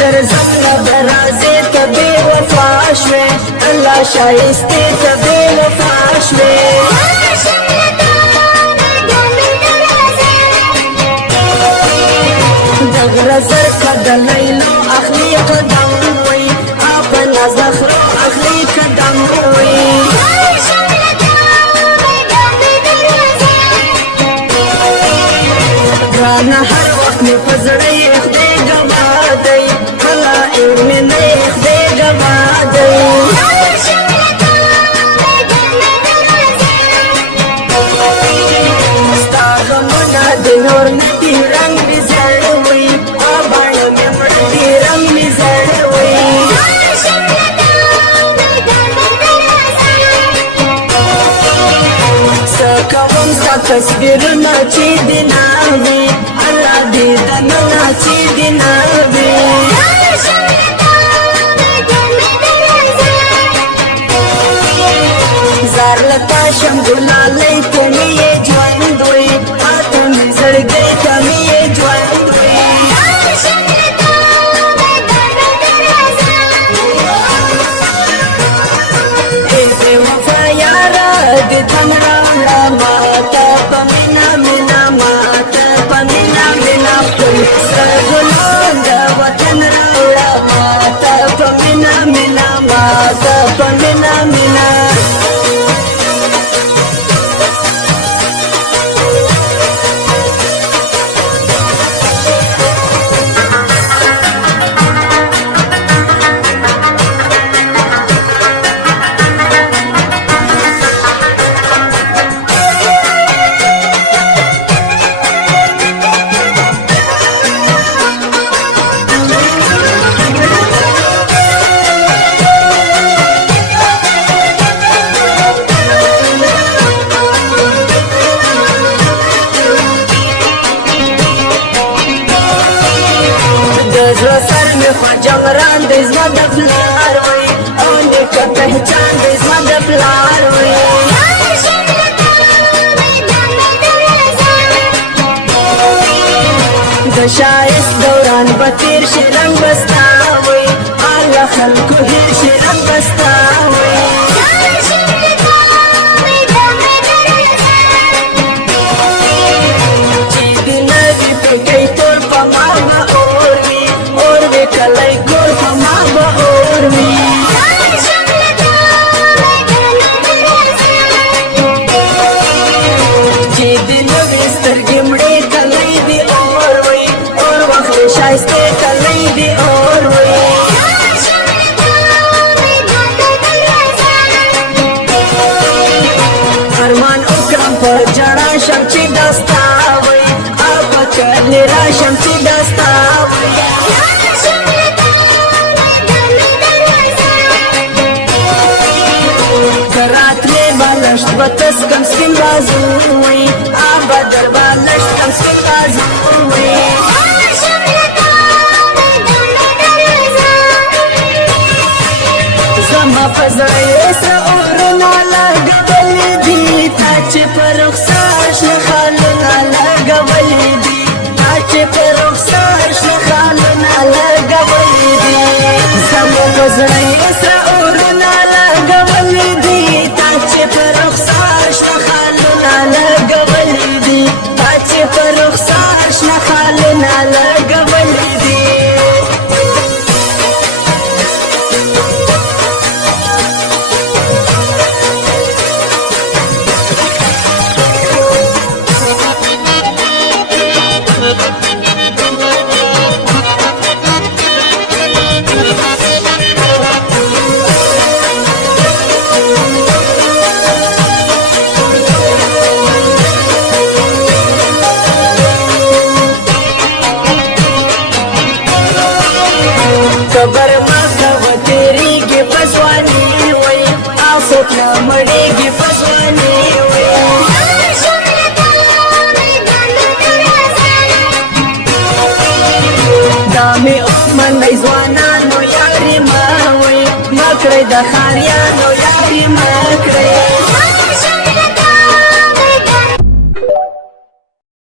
درځم نبرازې ته بې وفا شوې الله شایستې ته بې وفا شوې د غره زرکه د لیلو اخلي قدم وي په نازخرو اخلي قدم وي ګرانه هر وخت مې په زړه یې خدای ګواه دی کله مې نه یې خدای ګواه دی ستا غمونه د نور نه دي رنګ مې زړ وي باڼه مې مړ دي رنګ مې زړ وي څه کوم ستا تصویرونه چې دي ناوي الله دې دننه چې دي ناوي زار لتا شم ګلالۍ ته مې یې ژوند وي ته مې زړګۍ ته مې یې ژوند وي ای بې وفا یاره دې دم راوړه ماته په مینه مینه ماته په مینه مینه خپل سره ګلان د وطن راوړه ماته په مینه مینه ماته په مینه مینه زړه سر مې خوجمران دی زما د پلار وي او نیکه پهچان دی زما د پلار وي د ښایست دوران به تېر شي رنګ به ستا وي له خلکو هېر شي رنګ به ستا وي چې د نوي پګۍ تور په مار به اور وي کلی کور په ما به اور وي چې د نوې سترګې مړې کلی دې اور وي اور واخلې ښایستې کلی دې اور وي ارمان وکړم په ژړا شم چې دا ستا وي په کلي راشم چې دا ستا وي لشت بتس کم سپین بازو وي آبا دربا لشت کم سپین بازو وي زما په زړه یې سره اورونه لګولي دي تا چې په رخسار شنه خالونه لګولي دي تا چې په رخسار شنه خالونه لګولي دي زما په زړه یې سره اورونه لګولي دي تا چې په رخسار شنه خالونه لګولي دي تا چې په رخسار شنه خالونه لګولي دي خبر ما کوه تېرېږي په ځواني وي او څوک نه مړېږي په ځواني وي دا مې ومنئ ځوانانو یاري مه وي مه کړئ د ښاریانو